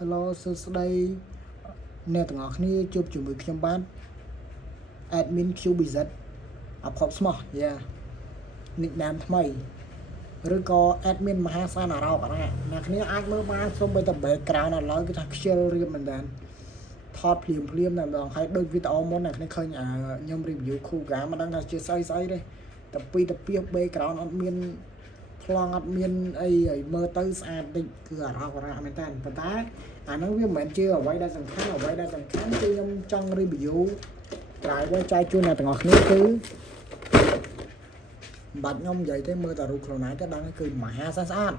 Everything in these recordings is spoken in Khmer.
Hello សួស្តីអ្នកទាំងអស់គ្នាជួបជាមួយខ្ញុំបាន admin QBZ អបខប់ស្មោះ nickname ថ្មីឬក៏ admin មហាសានអារោបណាអ្នកគ្នាអាចមើលបានសូម្បីតែ background ឥឡូវគឺថាខ្ជិលរៀបមែនតើថតភ្លាមតែម្ដងហើយដូចវីដេអូមុនអ្នកគ្នាឃើញខ្ញុំ review Kuga មិនដឹងថាជាស្អីទេតែពីតាពី background អត់មានប្លង់អត់មានអីមើលទៅស្អាតតិចគឺអារោបណាមែនតើប៉ុន្តែអានោះវាមិនមែនជាអ្វីដែលសំខាន់គឺខ្ញុំចង់ review ក្រោយមកចែកជូនអ្នកទាំងអស់គ្នាគឺបាច់ខ្ញុំនិយាយទេមើលតែរូបខ្លួនឯងទៅដឹងគឺមហាស្អាត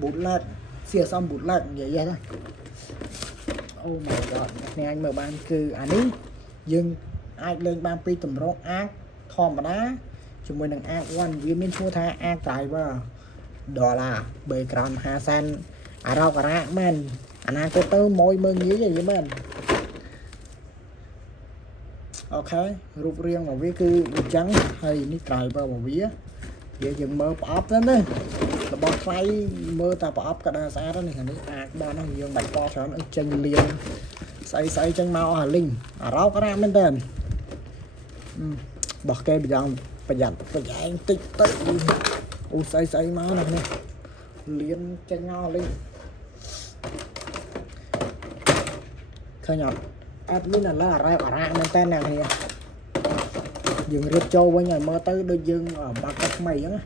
bootleg សៀសំ bootleg និយាយទេ Oh my god អ្នកអាចមើលបានគឺអានេះយើងអាចលេងបានពីតម្រងអាកធម្មតាជាមួយនឹងអាក1វាមានឈ្មោះថាអាក driver dollar background មហាសានអារោការ៉ាមែនអនាគតទៅម៉ួយមើងងាយយីមែនអូខេរូបរាងរបស់វាគឺអញ្ចឹងហើយនេះ driver របស់វាយើងមើលប្រអប់ទៅណារបស់ថ្លៃមើលតែប្រអប់ក៏ដល់ស្អាតនេះនេះអាចបានហ្នឹងយើងបាច់តច្រើនចេញលៀនស្អីចេញមកអស់អាលីងអារោការ៉ាមែនតើបោះគេប្រយ៉ាងប្រយ័ត្នប្រយែងតិចទៅអូស្អីមកណានេះលៀនចេញមកអាលីងឃើញអត់អត់មានអារ៉ាមែនតើអ្នកគ្នាយើងរៀបចូលវិញឲ្យមើលទៅដូចយើងបាត់ទឹកថ្មីអញ្ចឹងណា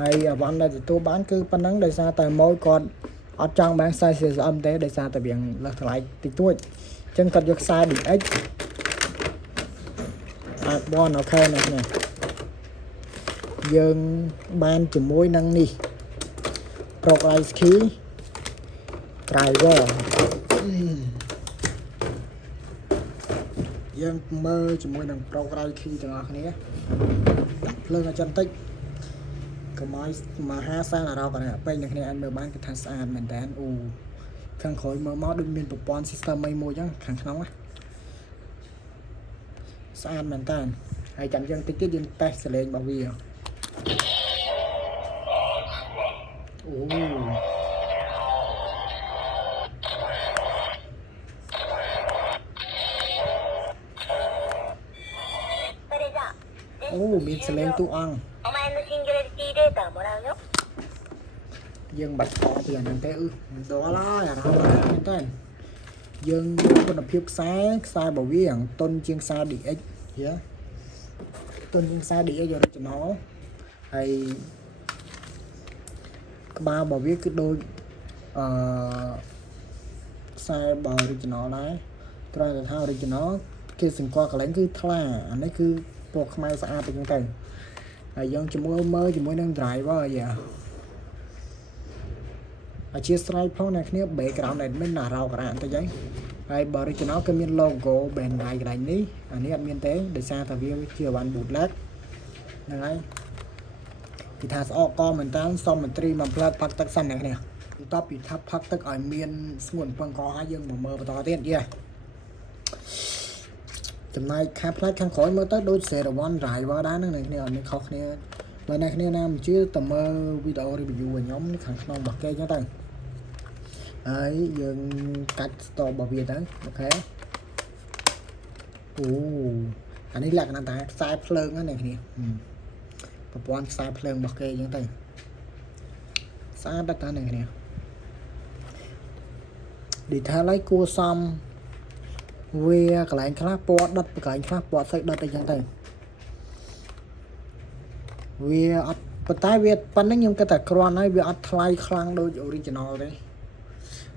ហើយអ្វីដែលទទួលបានគឺប៉ុណ្ណឹងដោយសារតែម៉ូយគាត់អត់ចង់បានខ្សែ CSM ទេដោយសារតែវាលើសថ្លៃតិចតួចអញ្ចឹងគាត់យកខ្សែ DX អាចបនអូខេណាស់យើងបានជាមួយនឹងនេះ Progress Key driver យើងមើលជាមួយនឹង Progress Key ទាំងអស់គ្នាដាក់ភ្លើងឲ្យចន្ទតិចកុំឲ្យមហាសានអារោករ៉ាពេញអ្នកគ្នាអាចមើលបានគឺថាស្អាតមែនតើអូខាងក្រោយមើលមកដូចមានប្រព័ន្ធ system មួយអញ្ចឹងខាងក្នុងស្អាតមែនតើហើយចាំយើងតិចទៀតយើងតេស្តសលេងរបស់វាអូមានសលេងតួអង្គយើងបាច់តពីអាហ្នឹងទេដល់ហើយអារម្មណ៍មែនតើយើងគុណភាពខ្សែរបស់វាតុនជាងខ្សែ DX តុនជាងខ្សែ DX original ហើយក្បាលរបស់វាគឺដូចខ្សែរបស់ original ដែរត្រង់ថា original គេសង្កល់កន្លែងគឺថ្លាអានេះគឺពណ៌ខ្មៅស្អាតទៅចឹងទៅហើយយើងមើលជាមួយនឹង driver អធិស្ឋានផងអ្នកគ្នា background admin អារោការ៉ាបន្តិចហើយ original គឺមាន logo Bandai កន្លែងនេះអានេះអត់មានទេដោយសារតែវាជាវ៉ាន់ bootleg ហ្នឹងហើយគេថាស្អកកមែនតើសុំមន្ត្រីមកផ្លាត់ផឹកទឹកសិនអ្នកគ្នាបន្ទាប់ពីថាផឹកទឹកឲ្យមានស្ងួនពឹងកហើយយើងមកមើលបន្តទៀតចំណែកខាងផ្នែកខាងក្រោយមើលទៅដូច Zero-One driver ដែរហ្នឹងអ្នកគ្នាអត់មានខុសគ្នាបើអ្នកគ្នាណាមិនជឿទៅមើលវីដេអូ review របស់ខ្ញុំខាងក្នុងរបស់គេអញ្ចឹងទៅហើយយើងកាច់ store របស់វាទៅអូខេអូអានេះលក្ខណៈតែខ្សែភ្លើងណាអ្នកគ្នាប្រព័ន្ធខ្សែភ្លើងរបស់គេអញ្ចឹងទៅស្អាតដល់តាអ្នកគ្នា detail ឲ្យគួរសមវាកន្លែងខ្លះពណ៌ដិតកន្លែងខ្លះពណ៌ស្អីដិតអីចឹងទៅវាអត់ប៉ុន្តែវាប៉ុណ្្នឹងខ្ញុំគិតថាគ្រាន់ហើយវាអត់ថ្លៃខ្លាំងដូច original ទេ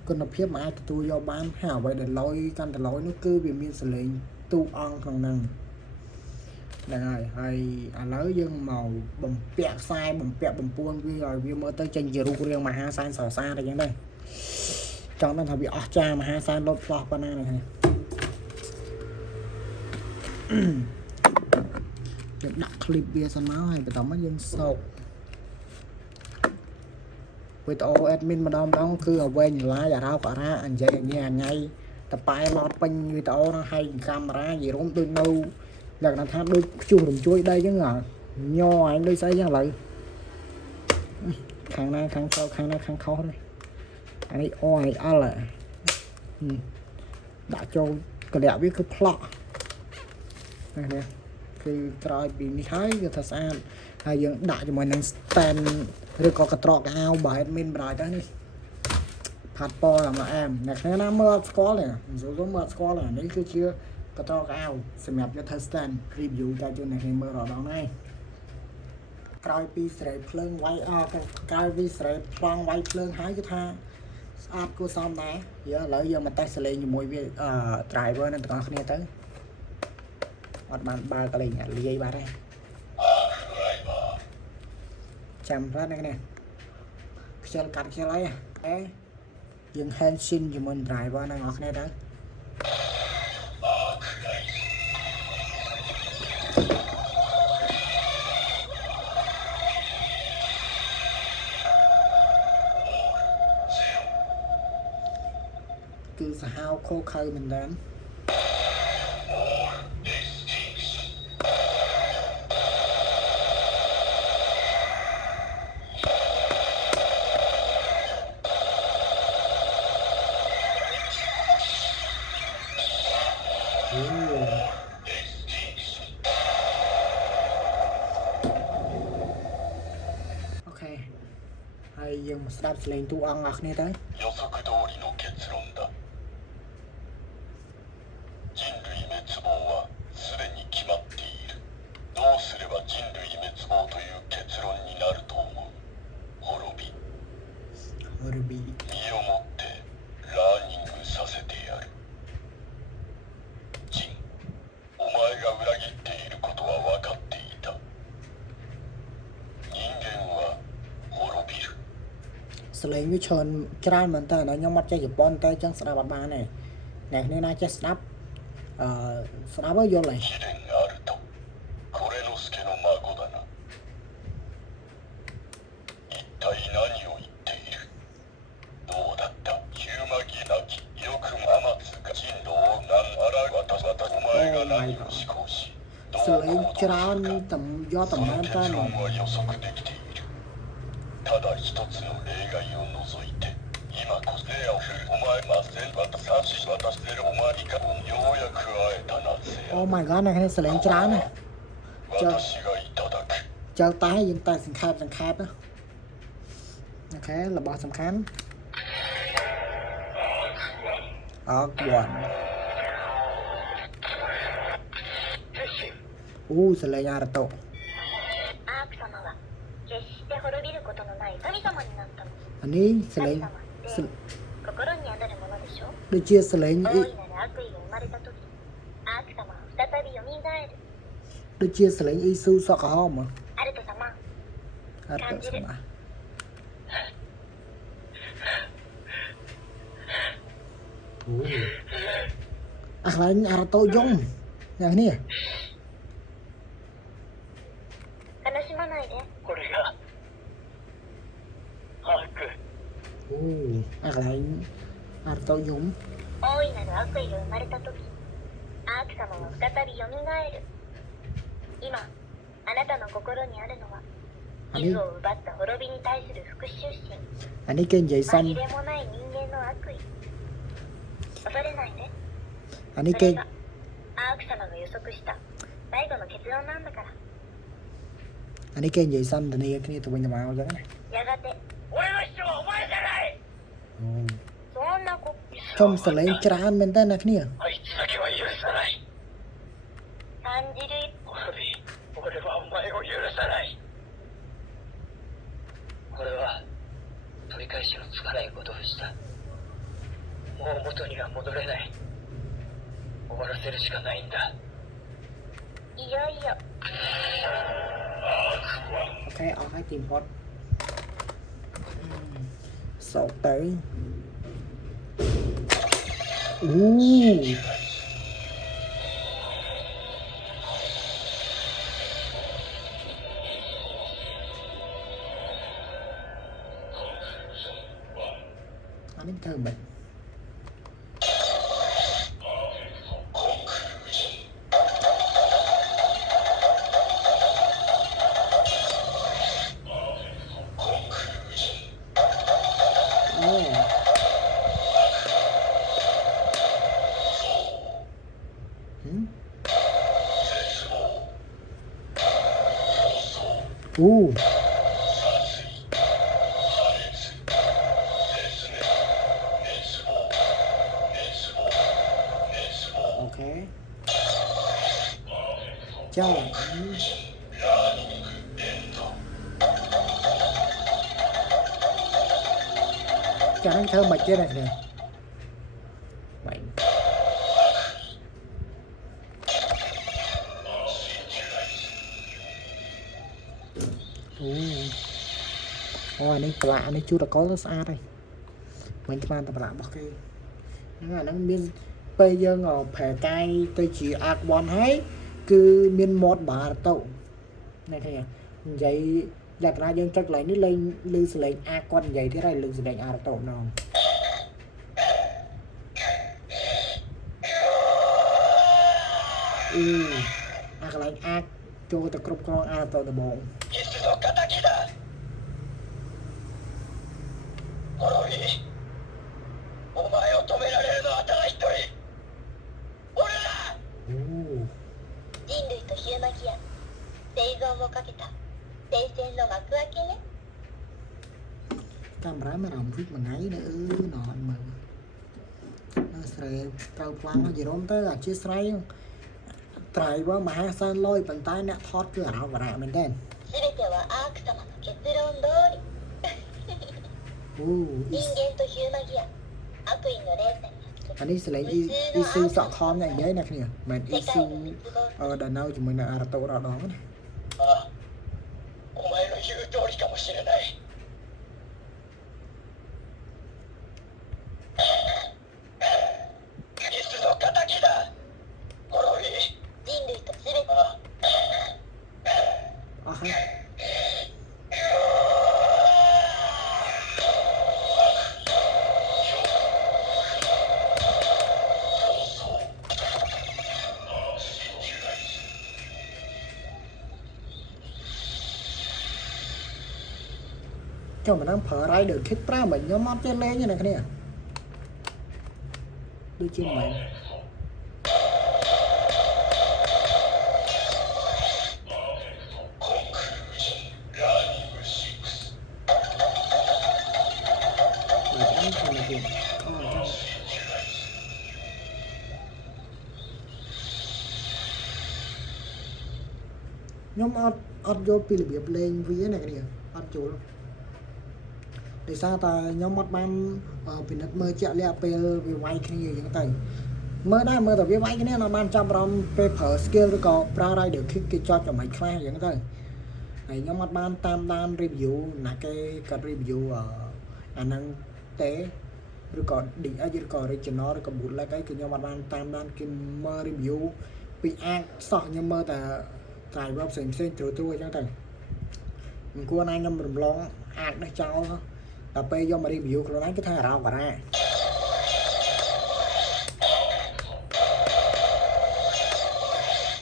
គុណភាពមិនអាចទទួលយកបានហើយអ្វីដែលលយកាន់តែលយនោះគឺវាមានសលេងទូអង្គក្នុងហ្នឹងហើយឥឡូវយើងមកបំពាក់ខ្សែបំពាក់បំពួនវាឲ្យវាមើលទៅចេញជារូបរាងមហាសានសរសើរអីចឹងទៅចង់ដឹងថាវាអស្ចារ្យមហាសានលោតផ្លោះប៉ុណ្ណាហ្នឹងយើងដាក់ clip វាសិនមកហើយបន្តមកយើងសោកវីដេអូ admin ម្ដងគឺអ្វីឡាយអារោការ៉ាអញ្ចឹងញ៉ាញ៉ៃតប៉ែឡតពេញវីដេអូហ្នឹងហើយកាមេរ៉ានិយាយរួមដូចនៅលក្ខណៈថាដូចព្យុះរំជួយដីអញ្ចឹងញ័រអញដូចស្អីចឹងឥឡូវខាងណាខាងចូលខាងណាខាងខុសទេ này o này ăn là đã cho cái đẹp với cái plot này nèคือตรอยปีนี้ให้ก็ทัศน์ให้ยังด่าจะมันนั่งสแตนหรือก็กระตรอกเอาบ่ายมินบ่ายได้นี่ผัดปอlàm là em nè cái nó mưa score này số mưa score này đấy cứ chưaกระตรอกเอาสำหรับจะทัศน์รีวิวใจจนในเมื่อเราลองให้กลายปีเสร็จเพลิงไว้กลายปีเสร็จพลองไว้เพลิงหายก็ท่าสะอาดกูซ้อมได้เยอะแล้วยังมาแต่เสลยอยู่มวยวิ่งตายเว้ยนั่นตอนนี้tớiอดมันบาร์กอะไรเนี่ยเลี้ยบาร์ได้จำพลาดนะเนี่ยเชื่อกัดเชื่ออะไรเอ๊ยยังแฮนซินอยู่บนไดรเวอร์นั่งออกเนี่ยได้คือสหาวโคเคยเหมือนกันโอเคให้ยังสตาร์ทเลนตัวอังอักเนี่ยได้予測通りの結論だ人類滅亡はすでに決まっているどうすれば人類滅亡という結論になると思う滅び身をもってラーニングさせてやるジンお前が裏切っていることは分かっていた人間は滅びるสเลงวิชนจราเหมือนแต่นะยังมัดใจญี่ปุ่นแต่จังสระบัดบานเนี่ยแหนกนี่น่าจะสนับสนับว่าโยนเลยこれの助の孫だな一体何を言っているどうだったヒューマギなきよくママツが人狼なんあらわたお前が何を思考しスレイチラーによとも結論は予測できているただ一つの例外を除いて今こそレアを振るお前ません渡してるお前にかようやく会えたなぜや Oh my god นะแค่สเลงจรานะเจอตายยังตายสังขารนะโอเคระบาดสำคัญออกวันสเลงอาร์โตอันนี้สเลงดูเชียสเลงอีดูเชียสเลงอีซูสอกหอมอาร์โตสมาอะไรนี่อาร์โตยงอย่างนี้อะไรアルト4大いなる悪意が生まれた時アーク様は再びよみがえる今あなたの心にあるのは地図を奪った滅びに対する復讐心紛れもない人間の悪意恐れないねそれがアーク様が予測した最後の結論なんだからอันนี้เก่งใหญ่สั้นแต่นี่แค่นี้ตัวเป็นจะมาเอาจังไงやがて俺の師匠はお前じゃないชมสเลงจราเหมือนกันนะเนี่ยโอเคเอาให้ทีมพอดสอบเต๋ออันนี้เธอแบบ អូអូខេចាចានឹងធ្វើមិនទៀតទេគ្នាបាញ់អូអានេះប្រឡាក់នេះជូតកលស្អាតហើយមិនស្មានតែប្រឡាក់របស់គេហ្នឹងអាហ្នឹងមានពេលយើងប្រែកាយទៅជាអាកវ៉ាន់ហើយគឺមានម៉ូតបារតូនេះឃើញនិយាយលក្ខណៈយើងចុចកន្លែងនេះលេងឮសលេងអាគាត់និយាយទៀតហើយឮសលេងអារតូម្ដងអាកន្លែងអាចូលទៅគ្រប់គ្រងអារតូដំបងកាមេរ៉ាមានអារម្មណ៍វិចមួយថ្ងៃនៅណនមើលស្រីត្រូវខ្លាំងយរំទៅអធិស្ស្រ័យត្រៃว่ามหาសែនលយប៉ុន្តែអ្នកថតគឺអារម្មណ៍បារៈមែនទេអានេះសលេងអ៊ីស៊ូសក់ខំយ៉ាងនិយាយណាគ្នាមិនអ៊ីស៊ូដែលនៅជាមួយនឹងអារតូរដងណាお前の言う通りかもしれないキスの仇だゴロリ人類と全てあはいចុះមិនដឹងប្រើ Rider Kit ប្រើមិនខ្ញុំអត់ចេះលេងទេណាគ្នាដូចជាមិនខ្ញុំអត់យល់ពីរបៀបលេងវាណាគ្នាអត់យល់ដោយសារតែខ្ញុំអត់បានពិនិត្យមើលជាក់លាក់ពេលវាវាយគ្នាអញ្ចឹងទៅមើលតែវាវាយគ្នាអត់បានចាប់អារម្មណ៍ពេលប្រើ skill ឬក៏ប្រើ Rider Kick គេចោតចំណុចខ្លះអញ្ចឹងទៅហើយខ្ញុំអត់បានតាមដាន review ណាគេគាត់ review អាហ្នឹងទេឬក៏ DX ឬក៏ original ឬក៏ bootleg អីគឺខ្ញុំអត់បានតាមដានគេមើល review ពីអាកសោះខ្ញុំមើលតែ driver ផ្សេងៗត្រួតអញ្ចឹងទៅមិនគួរណាខ្ញុំរំលងអាកនេះចោលដល់ពេលយកមក review ខ្លួនឯងគឺថាអារម្មណ៍បារ៉ា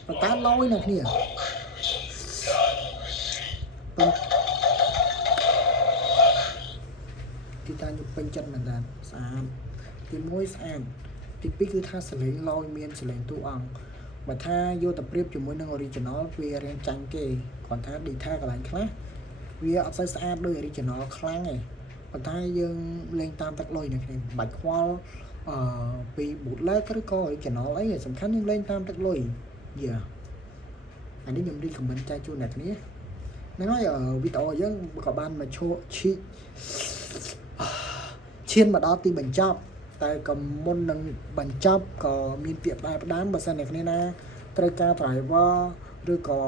ប៉ុន្តែឡយណាគ្នាទីតាខ្ញុំពេញចិត្តមែនតើស្អាតទី1ស្អាតទី2គឺថាសលេងឡយមានសលេងតួអង្គបើថាយកទៅប្រៀបជាមួយនឹង original វារៀងចាញ់គេគ្រាន់ថា detail កន្លែងខ្លះវាអត់សូវស្អាតដូច original ខ្លាំងទេប៉ុន្តែយើងលេងតាមទឹកលុយនេះគ្នាបាច់ខ្វល់ពី bootleg ឬក៏ original អីសំខាន់យើងលេងតាមទឹកលុយយ៉ាអានេះខ្ញុំរីកខមមិនចែកជូនអ្នកគ្នាហ្នឹងហើយវីដេអូយើងក៏បានមកឈានមកដល់ទីបញ្ចប់តែក៏មុននឹងបញ្ចប់ក៏មានពាក្យផ្ដាំបើសិនអ្នកគ្នាណាត្រូវការ driver ឬក៏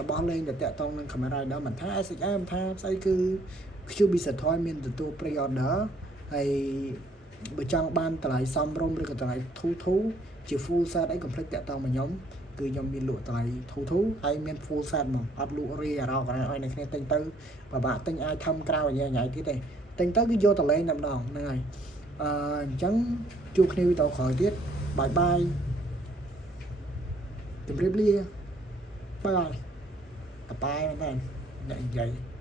របស់លេងដែលតាក់ទងនឹង camera rider មិនថា SXM ថាស្អីគឺ QBSatoy មានទទួល pre-order ហើយបើចង់បានតម្លៃសមរម្យឬក៏តម្លៃធូរជា full set អីកុំភ្លេចតាក់ទងមកខ្ញុំគឺខ្ញុំមានលក់តម្លៃធូរហើយមាន full set មកអត់លក់រីអារោក៏ឲ្យអ្នកគ្នាទិញទៅបើបាក់ទិញអាចធំក្រៅញ៉ៃទៀតទេទិញទៅគឺយកទៅលេងតែម្ដងហ្នឹងហើយអញ្ចឹងជួបគ្នាវីដេអូក្រោយទៀតបាយបាយជម្រាបលាបាយកប៉ាយមែនតើអ្នកនិយាយ